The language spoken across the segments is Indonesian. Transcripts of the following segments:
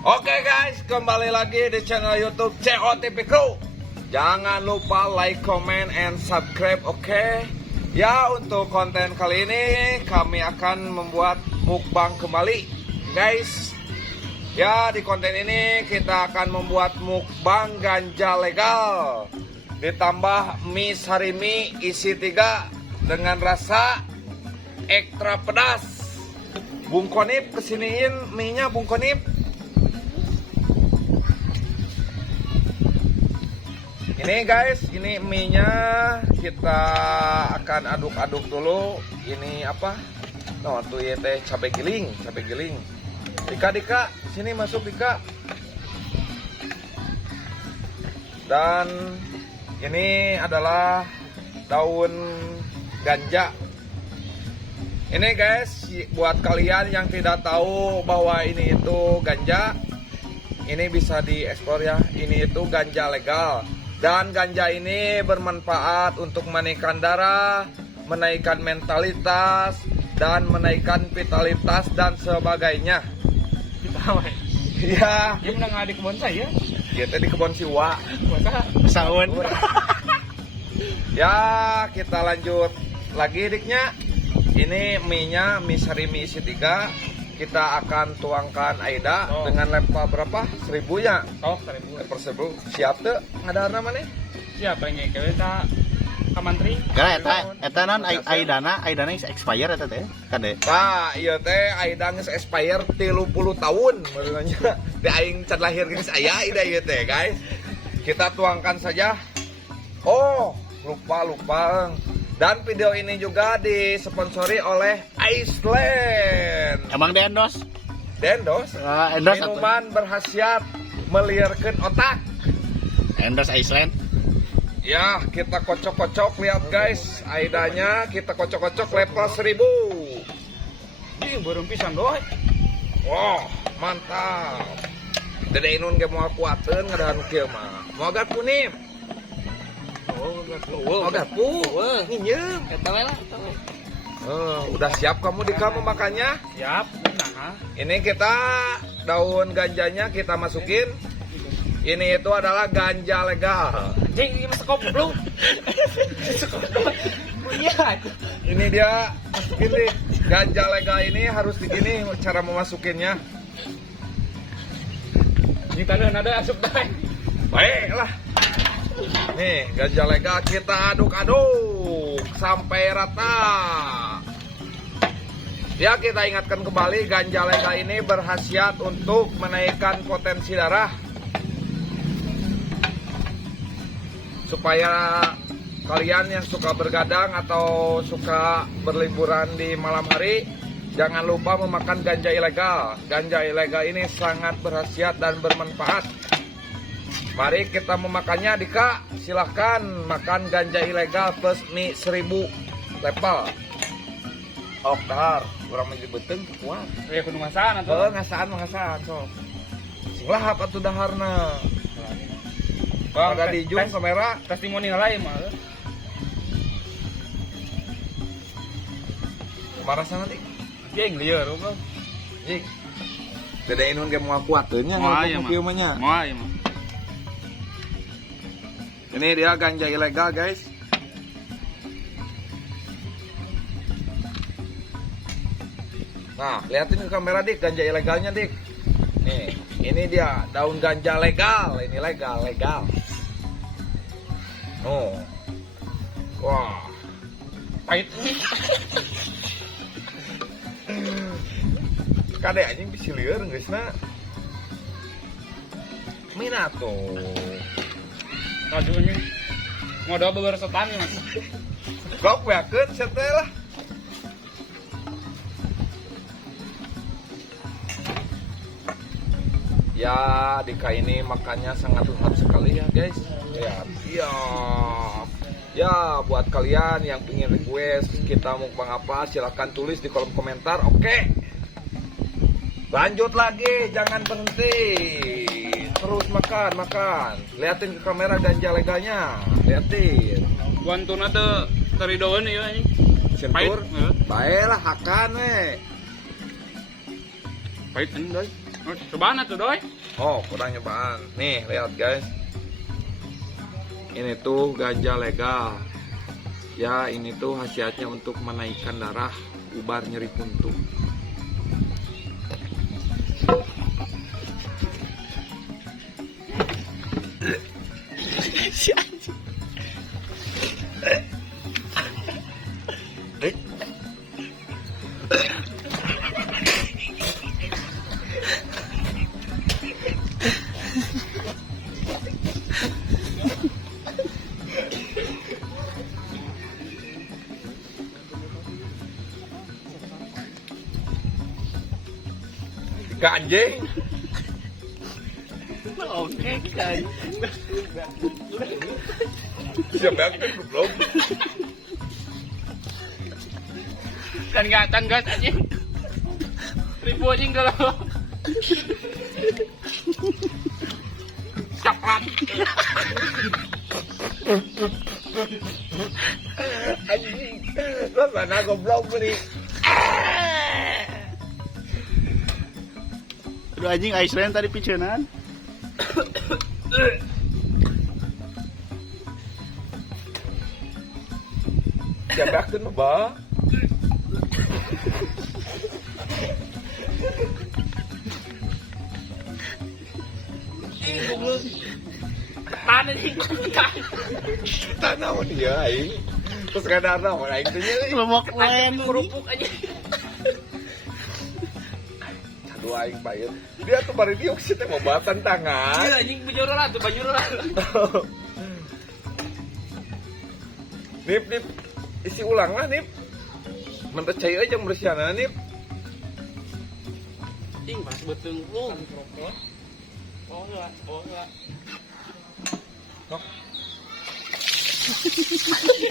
Oke guys, kembali lagi di channel YouTube COTP Crew. Jangan lupa like, comment, and subscribe, oke? Ya, untuk konten kali ini kami akan membuat mukbang kembali, guys. Ya, di konten ini kita akan membuat mukbang ganja legal ditambah mie sarimi isi 3 dengan rasa ekstra pedas. Bung Konip kesiniin mie-nya, Bung Konip. Ini guys, ini mie-nya kita akan aduk-aduk dulu. Ini apa? No, tuh ya teh cabai giling. Dika, sini masuk Dika. Dan ini adalah daun ganja. Ini guys, buat kalian yang tidak tahu bahwa ini itu ganja, ini bisa dieksplor ya. Ini itu ganja legal. Dan ganja ini bermanfaat untuk menaikkan darah, menaikkan mentalitas, dan menaikkan vitalitas dan sebagainya. Iya. Dia menang di kebun saya. Kita di kebun siwa. Sahun. Ya, kita lanjut lagi diknya. Ini mie-nya, mie sarimi isi 3. Kita akan tuangkan Aida dengan level berapa? 1000 ya? Oh, 1000. Per 1000. Siap tuh? Ada nama nih? Siapa yang kita kamantri? Karena eta non Aidana is expire eta teh. Kade. Nah, iya teh Aida geus expire 30 tahun maksudnya. Teh aing can lahir geus aya Aida ieu teh, guys. Kita tuangkan saja. Oh, lupa. Dan video ini juga disponsori oleh Iceland. Emang diendos? Dendos, Endos minuman berkhasiat melirkeun otak. Endos Iceland. Ya, kita kocok-kocok, lihat guys, Aidanya kita kocok-kocok level 1000. Ih, burung pisang doy. Wow, mantap. Dede Inun ge moal kuateun ngadahan kieu mah. Moal kunim. Oh, garpu. Nginyeum. Eta we lah. Udah siap kamu di kamu makannya? Siap. Nah, Ini kita daun ganjanya kita masukin. Ini itu adalah ganja legal. anjing ini masuk kop belum? Punya. Ini dia masukin nih. Ganja legal ini harus begini cara memasukinnya. Ini tadi ada asup dah. Baiklah. Nih, ganja legal kita aduk-aduk sampai rata. Ya, kita ingatkan kembali ganja legal ini berkhasiat untuk menaikkan potensi darah. Supaya kalian yang suka bergadang atau suka berliburan di malam hari, jangan lupa memakan ganja ilegal. Ganja ilegal ini sangat berkhasiat dan bermanfaat. Mari kita memakannya, Dika. Silahkan makan ganja ilegal plus mie 1000 level. Oh, dahar. Kurang menjadi beteng kuat. Ya kudu ngasaan atuh. Ngasaan so. Sing lahap atuh daharna. Bang, Ada di jung kamera. testimoni lain mah. Marasa nanti. Jeung lieur bro. Jik. Dede Inun ge moal kuateunnya Moal ya, ngomong mah. kieu mah nya. Moal ya mah. Ini dia ganja ilegal, guys. Nah, liatin ke kamera, Dik, ganja ilegalnya, Dik. Nih, ini dia daun ganja legal. Ini legal. Oh. Wah. Pahit. Kade anjing bisa lieur geusna. Minato. Kajunya. Modal beber setan mas. Kok yakeun seteh lah. Ya, Dika ini makannya sangat lezat sekali ya, guys. Ya. Ya, buat kalian yang ingin request kita mukbang apa, silahkan tulis di kolom komentar. Oke. Lanjut lagi, jangan berhenti. Terus makan. Liatin ke kamera ganja legalnya. Liatin. Guantuna teh teridoan ya anjing. Sentur. Pahit. Baiklah, hakan we. Pahit anjing. Cobaan tuh doi. Oh, kurang nyobaan. Nih, lihat guys. Ini tuh ganja legal. Ya, ini tuh khasiatnya untuk menaikkan darah, ubar nyeri puntung. Gak anjing. Oke kan. Siapa yang belum? Kan gas anjing. Ribu anjing kalau. Cepat. Anjing. Lo mana goblok beli? Aduh anjing Iceland tadi picenan. Jabakeun ba? Ketan anjing. Tanah mah dia aing. Terus kadarna mah aing teh nya. Lemok lain. Kerupuk anjing. Aduh aing payet. Dia tuh bari dioksid teh ngobatan tangan. Iya anjing banjur tuh banjur. Nip, isi ulang lah Nip. Mentah cai aja bersiana Nip. Anjing pas betung lu. Oh enggak. Kok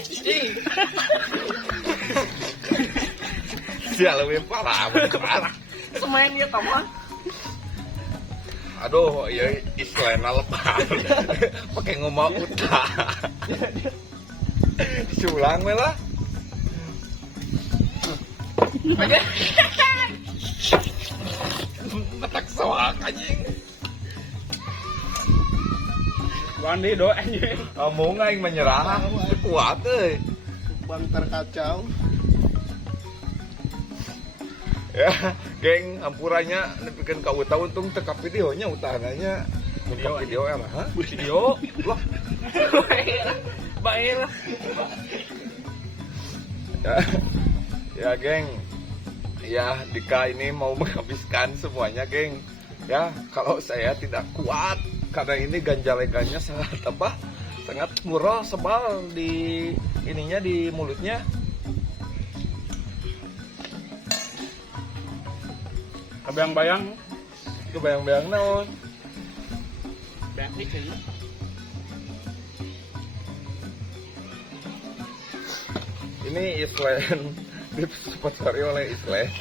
Anjing. sia leuwih parah. Semain dia taman. Aduh, ya Islena lepas. Pakai ngomong utah. Sulang we lah. Matak sawak anjing. Wandi do anjing. Ngomong aing menyerah. Kuat euy. Bang terkacau. Ya, geng, ampurannya nepikeun ka utah untung teu ka videonya utahananya. Mun ka video ya mah, ha? Video. Lah, Baik. ya geng, ya Dika ini mau menghabiskan semuanya geng. Ya kalau saya tidak kuat karena ini ganja leganya sangat apa, sangat murah sebal di ininya di mulutnya. Kebayang-bayang. Kebayang-bayang naon. Bayang kayaknya. Ini Island disponsori oleh Island.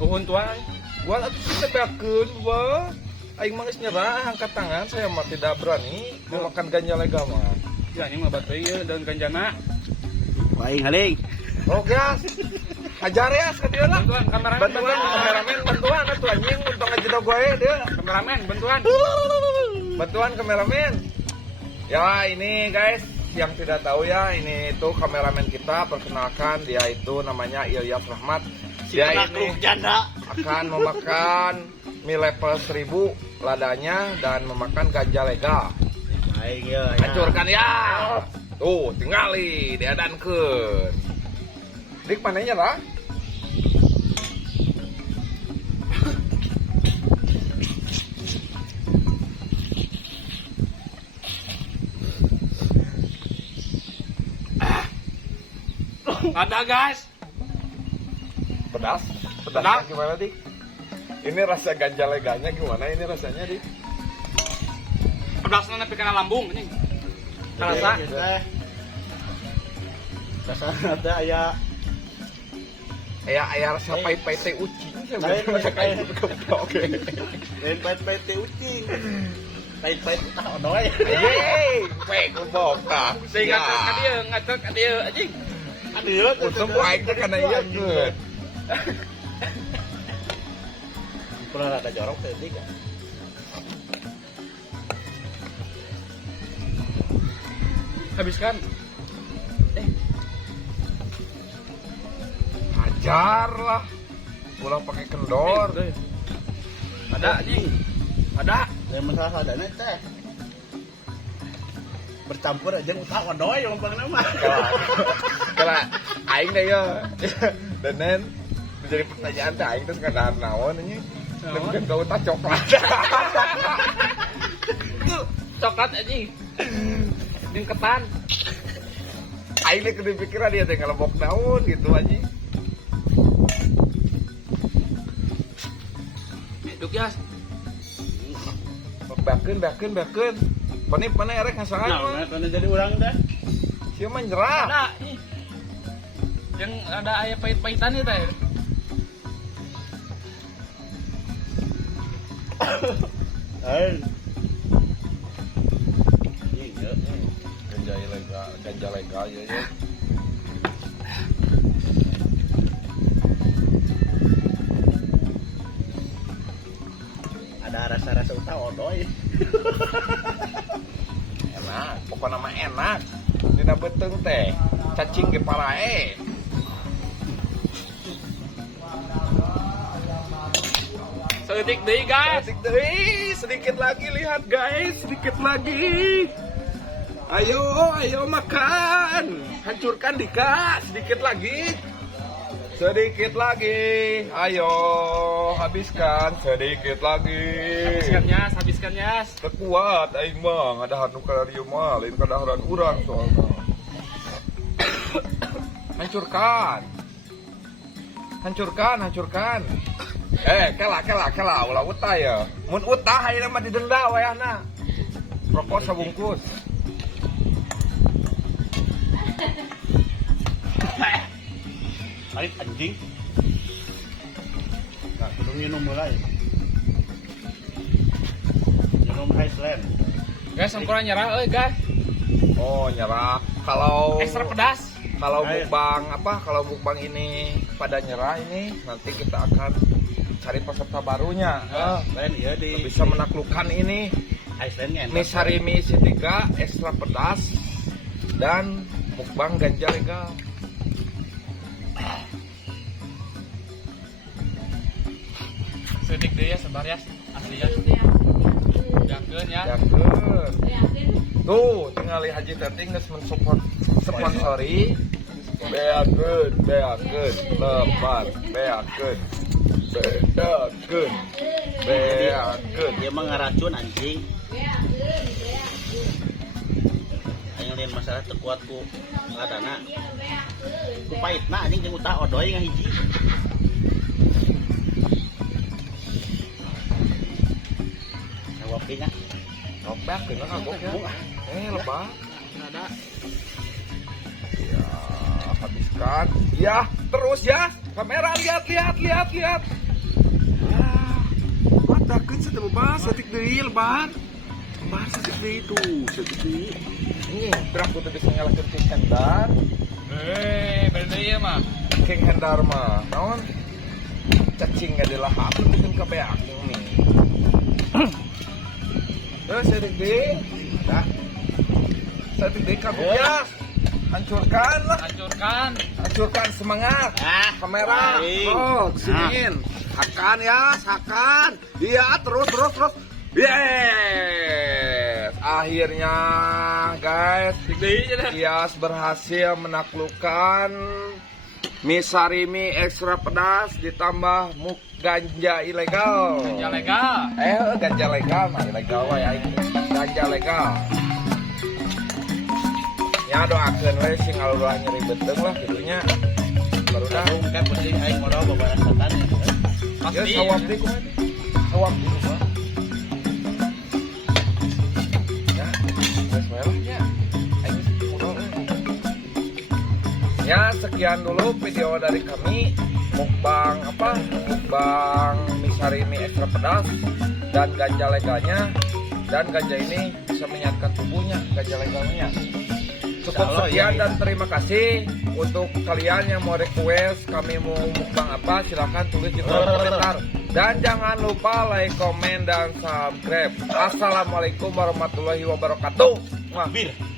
Uhun tuan. Gua atuh kita beakeun, Ba. Aing mah geus nyerah, angkat tangan, saya mah tidak berani memakan ganja legal mah. Ya ini mah batu ieu daun ganjana. Baik haling. Oh, gas. Hajar ya ka dieu lah. Bantuan kameramen. Bantuan kameramen, bantuan atuh anjing untuk ngajedog gue dia. Kameramen bantuan. Bantuan kameramen. Ya, ini guys, yang tidak tahu ya, ini itu kameramen kita. Perkenalkan, dia itu namanya Ilyas Rahmat. Dia ini janda. akan memakan mie level 1000 ladanya dan memakan ganja legal. Baik ya. Hancurkan ya. Tuh, tingali diadankeun. Dik panenya lah. Ada guys. Pedas? Pedas. Pedasnya gimana, Dik? Ini rasa ganja legalnya gimana ini rasanya, Dik? Pedasna nepi kana lambung anjing. Rasa. Rasa ada aya Aya rasa pahit-pahit teh ucing. Lain, lain. Oke. lain pahit-pahit teh ucing. Pahit-pahit onoy. Yeay, pek goblok tah. Sing ngatur ka dieu anjing. Aduh, Untung ku aing teh kana ieu geut. Pernah ada jorok tadi kan. Habiskan. Hajar lah. Pulang pakai kendor. Ada nih. Ada. Yang masalah adanya teh bercampur aja utah wadoy yang bang nama. Kalau aing deh ya. Dan nen menjadi pertanyaan teh aing teh kadang naon ini. Dengan kau tak coklat. Coklat anjing. Jeung ketan. Aing teh kudu pikiran dia teh ngelebok daun gitu anjing. Duk ya. Bakeun. Pane erek ngasahan mah. Nah, karena jadi orang dah. Sieu mah nyerah. Ada nih. Yang ada aya pahit-pahitan itu ya. Iya. Ganja legal ya. Ada rasa-rasa utah odoy. Enak, pokoknya mah enak. Dina beuteung teh cacing ge parae. Sedetik deui guys. Sedikit lagi lihat guys, sedikit lagi. Ayo makan. Hancurkan Dika, sedikit lagi. Ayo habiskan sedikit lagi. Habiskan Yas. Tekuat aing mah ngadahan nu kalarieu mah lain kadaharan urang soalna. Hancurkan. Kela ulah utah ya. Mun utah ayeuna mah didenda wayahna. Rokok sabungkus. Pahit anjing. Nah, kudu minum mulai. Minum Iceland. Guys, sangkuran nyerah euy guys. Oh, nyerah. Kalau Ekstra pedas. Kalau Air. mukbang ini pada nyerah ini nanti kita akan cari peserta barunya. Iceland iya di Bisa menaklukkan ini. Icelandnya. Mie sarimi isi 3 ekstra pedas dan mukbang ganja legal. Sedik deui ya sebar ya. Asli ya. Jangeun ya. Yakeun. Tuh, tinggal Haji Teting geus mensupport sponsori. Beakeun, lebar, beakeun. Dia mah ngaracun anjing. Ayo lain masalah terkuat ku ngadana. Ku pahitna anjing jeung utah odoy ngahiji. Sawapinya. Robek kena kagok ya. Lebar. Ada. Ya, habiskan. Ya, terus ya. Kamera lihat. Ya. Matakeun sateu bebas, setik deui lebar. Lebar setik deui tuh, setik deui. Ini berak tuh bisa nyalakeun king hendar. Beda deui mah. King hendar mah naon? Cacing gak dilahap bikin ka beak nih. Terus setik deui. Dah. Setik deui kagok ya. Hancurkan semangat. Kamera. Oh, kesiniin. Hakan. Iya, terus. Yes. Akhirnya, guys, Iyas berhasil menaklukkan mie sarimi ekstra pedas ditambah ganja ilegal. Ganja legal mah ilegal wae aing. Ganja legal. Ya doakeun we sing alurah nyeri beuteung lah kidunya. Baru dah Kan penting aing modal babarasan ya. ya sawap deui kumaha. Sawap deui kumaha. Ya, geus we lah nya. Aing modal euy. Ya, sekian dulu video dari kami mukbang mie sarimi ekstra pedas dan ganja legalnya, dan ganja ini bisa menyehatkan tubuhnya, ganja legalnya. Cukup sekian dan terima kasih. untuk kalian yang mau request kami mau mukbang apa, silahkan tulis di kolom komentar. Dan jangan lupa like, komen, dan subscribe. Assalamualaikum warahmatullahi wabarakatuh. Bir.